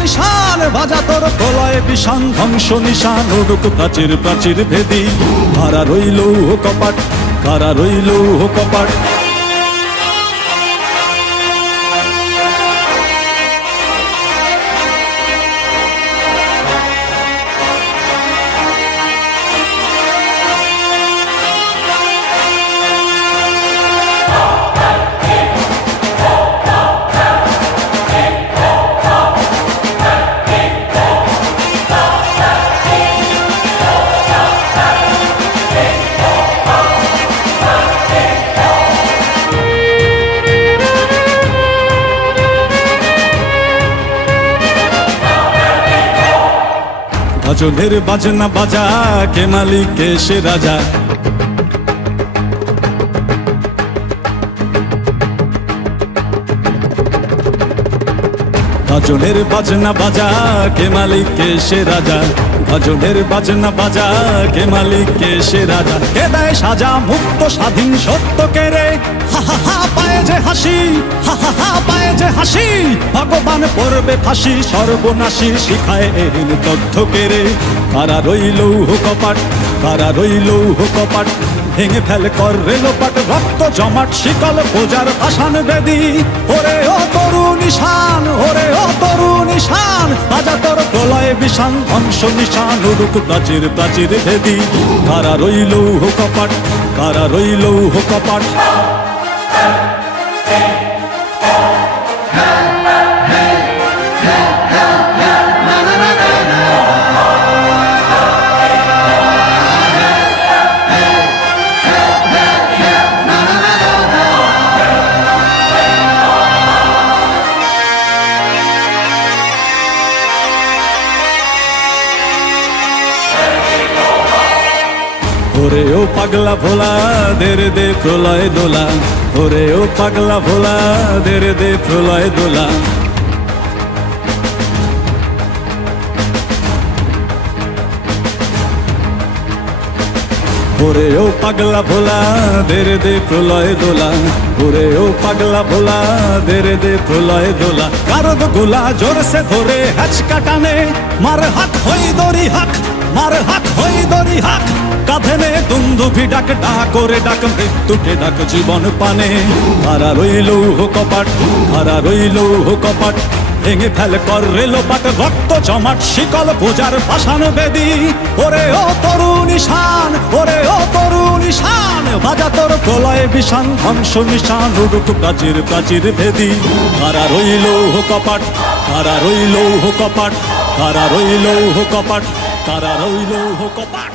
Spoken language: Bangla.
নিশান ভাজা তোর প্রলয় বিষাং ধ্বংস নিশান, উড়ুক প্রাচীর প্রাচীর ভেদি। কারা রইল কপাট? কারা রইল কপাট? ভজনের বাজনা বাজা, কে মালিক, কে সে রাজা? ভজনের বাজনা বাজা, কে মালিক সে রাজা? ভজনের বাজনা বাজা, কে মালিক, কে সে রাজা? কে দেয় সাজা মুক্ত স্বাধীন সত্য কে রে? হা হা হা, পায়ে যে হাসি, হা হা হা হাসি ভগবান পড়বে ফাঁসি, সর্বনাশী শিখায় এহীন তথ্য কে রে কারা রইল হো কপাট কারা রইল হো কপাট ভেঙে ফেল কর রেলোপাট রক্ত জমাট, শিকল পূজার ভাসান বেদি। ওরে ও তরু নিশান ওরে ও তরু নিশান বাজা তোর প্রলয় বিষান, ধ্বংস নিশান, উড়ুক প্রাচীর প্রাচীর ভেদি। কারা রইল হো কপাট কারা রইল হো কপাট ওরে ও পাগলা ভোলা দের দে প্রলয় দোলা। ওরে ও পাগলা ভোলা দের দে প্রলয় দোলা। ওরে ও পাগলা ভোলা দের দে প্রলয় দোলা। ওরে ও পাগলা ভোলা দের দে প্রলয় দোলা। কারদ গোলা জোরসে ধরে হাচকা টানে মার হাক হই দড়ি হাক, মার হাক হই দড়ি হাক। কাঁধে নে দুন্দুভি ডাক ডাক করে ডাক, মৃত্যুকে ডাক জীবন পানে। কারা রইল হো কপাট কারা রইল হো কপাট ভেঙে ফেল কর রেলোপাট রক্ত জমাট, শিকল পূজার পাষাণ বেদি। ওরে ও তরু নিশান ওরে ও তরু নিশান বাজা তোর প্রলয় বিষান, ধ্বংস নিশান, উড়ুক প্রাচীর প্রাচীর ভেদি কারা রইল হো কপাট কারা রইল হো কপাট কারা রইল হো কপাট কারা রইল হো কপাট